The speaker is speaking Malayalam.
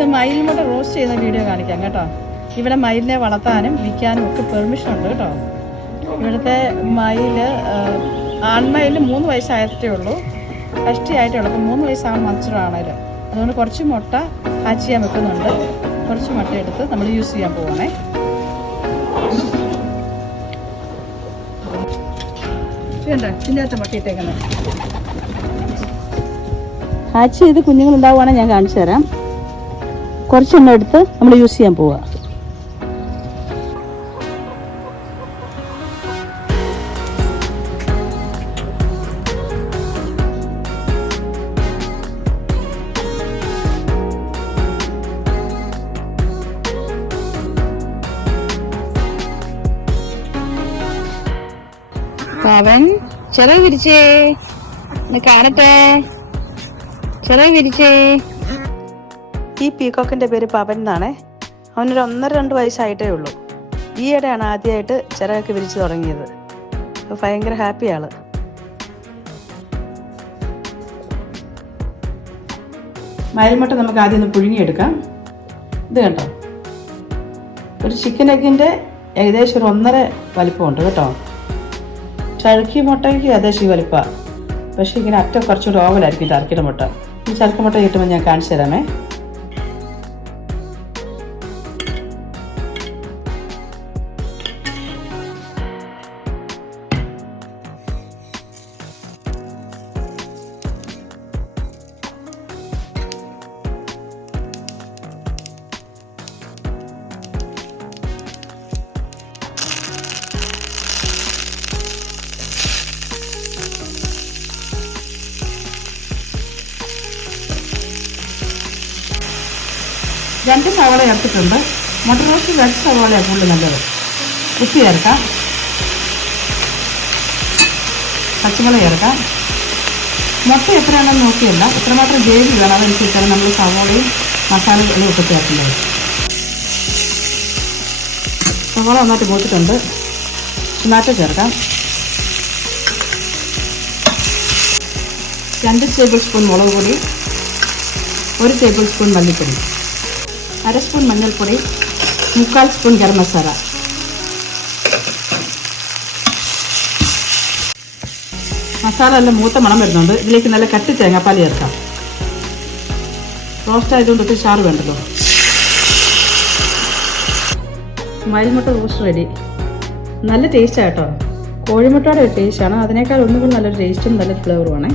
ഇന്ന് മയിൽമുട്ട റോസ്റ്റ് ചെയ്യുന്ന വീഡിയോ കാണിക്കാം കേട്ടോ. ഇവിടെ മയിലിനെ വളർത്താനും വിൽക്കാനും ഒക്കെ പെർമിഷൻ ഉണ്ട് കേട്ടോ. ഇവിടുത്തെ മയിൽ ആൺമയിൽ 3 വയസ്സായിട്ടേ ഉള്ളൂ, കഷ്ടിയായിട്ടേ ഉള്ളൂ. അപ്പോൾ 3 വയസ്സാണ് മത്സരമാണല്ലോ. അതുകൊണ്ട് കുറച്ച് മുട്ട ഹാച്ച് ചെയ്യാൻ വെക്കുന്നുണ്ട്. കുറച്ച് മുട്ട എടുത്ത് നമ്മൾ യൂസ് ചെയ്യാൻ പോകണേ. ഇതിൻ്റെ അകത്ത് മുട്ട ഇട്ടേക്കുന്നത് ഹാച്ച് ചെയ്ത് കുഞ്ഞുങ്ങളുണ്ടാവുകയാണെങ്കിൽ ഞാൻ കാണിച്ചു തരാം. കുറച്ചെണ്ണം എടുത്ത് നമ്മൾ യൂസ് ചെയ്യാൻ പോവുക. പവൻ ചിറക് വിരിച്ചേ, കാണട്ടെ, ചിറക് വിരിച്ചേ. ഈ പീക്കോക്കിന്റെ പേര് പവൻ എന്നാണേ. അവനൊരു 1.5-2 വയസ്സായിട്ടേ ഉള്ളൂ. ഈയിടെയാണ് ആദ്യമായിട്ട് ചിറകൊക്കെ വിരിച്ചു തുടങ്ങിയത്. ഭയങ്കര ഹാപ്പി ആള്. മയിൽമുട്ട നമുക്ക് ആദ്യം ഒന്ന് പുഴുങ്ങിയെടുക്കാം. ഇത് കണ്ടോ, ഒരു ചിക്കൻ എഗ്ഗിന്റെ ഏകദേശം ഒരു 1.5 വലിപ്പമുണ്ട് കേട്ടോ. ചളുക്കി മുട്ടയ്ക്ക് ഏകദേശം ഈ വലിപ്പമാണ്. പക്ഷേ ഇങ്ങനെ അറ്റം കുറച്ചുകൂടി ഓവലായിരിക്കും ടർക്കിയുടെ മുട്ട. ഈ ചളുക്ക മുട്ട കിട്ടുമ്പോൾ ഞാൻ കാണിച്ചു തരാമേ. രണ്ട് സവാള ചേർത്തിട്ടുണ്ട്. മുട്ട റോസ്റ്റ് 2 സവാളയാണ് കൂടുതൽ നല്ലത്. ഉപ്പ് ചേർക്കാം, പച്ചമുളക് ചേർക്കാം. മുട്ട എത്രയാണെന്ന് നോക്കിയല്ല, എത്രമാത്രം ഗ്രേവി വേണം അതനുസരിച്ചാണ് നമ്മൾ സവാളയും മസാലയും ഒക്കെ ചേർക്കുന്നത്. സവാള നന്നായിട്ട് മൂത്തിട്ടുണ്ട്. ടൊമാറ്റോ ചേർക്കാം. 2 ടേബിൾ സ്പൂൺ മുളക് പൊടി, 1 ടേബിൾ സ്പൂൺ മല്ലിപ്പൊടി, 1/2 സ്പൂൺ മഞ്ഞൾപ്പൊടി, 3/4 സ്പൂൺ ഗരം മസാല. മസാല എല്ലാം മൂത്ത മണം വരുന്നുണ്ട്. ഇതിലേക്ക് നല്ല കട്ടി തേങ്ങാപ്പാൽ ചേർക്കാം. റോസ്റ്റ് ആയതുകൊണ്ട് ഒത്തിരി ചാറ് വേണ്ടല്ലോ. മയിൽമുട്ട റോസ്റ്റ് റെഡി. നല്ല ടേസ്റ്റാണ് കേട്ടോ. കോഴിമുട്ടയുടെ ഒരു ടേസ്റ്റാണ്. അതിനേക്കാൾ ഒന്നുകൂടി നല്ലൊരു ടേസ്റ്റും നല്ലൊരു ഫ്ലേവറുമാണ്.